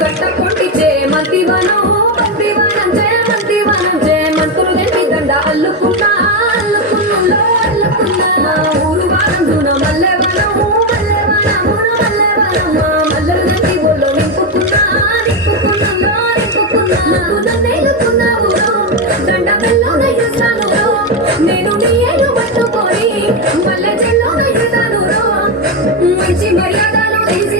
కట్టకొట్టి చేమంతివనం మంతివనం చేమంతివనం చేమంతులు తెంపి దండ అల్లుకున్నా అల్లుకున్నా మా ఊరు వారం మల్లెవనం మల్లెవనం మల్లెవనం మా మల్లెలు నింపుకున్నా నింపుకున్నా దండ మెల్లోన నేను నీ పట్టుకొని మల్లె చెల్లోన మంచి మర్యాదలు తీసి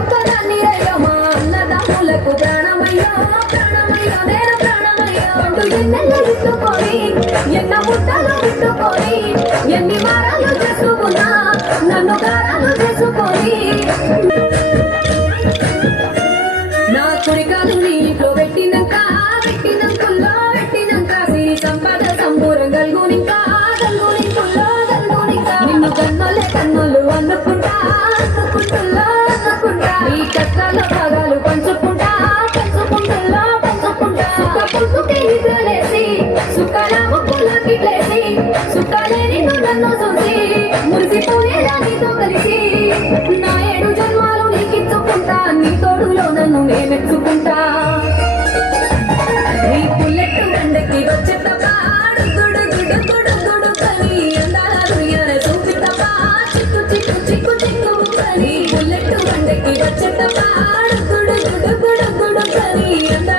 అపసాటు అన్నదమ్ములకు ప్రాణమయ్యో ప్రాణమయ్యో నేను ప్రాణమయ్యో? అంటూ ఇట్టుకొని ఎన్న ఇట్టుకొని ఎన్ని వారాలు చేసుకున్నా నన్ను చేసుకొని. నా కుడికాలు నీ భాగాలు పంచుకుంటా పంచుకుంటా. పుట్టుకి నిద్రలేసి సుఖాల ముక్కులోకి లేసి సుఖాలే నన్ను చూసి మురిసిపోయేదానితో కలిసి அந்த கிடச்சத்த பாடு குடு குடு குடு குடு கறி அந்த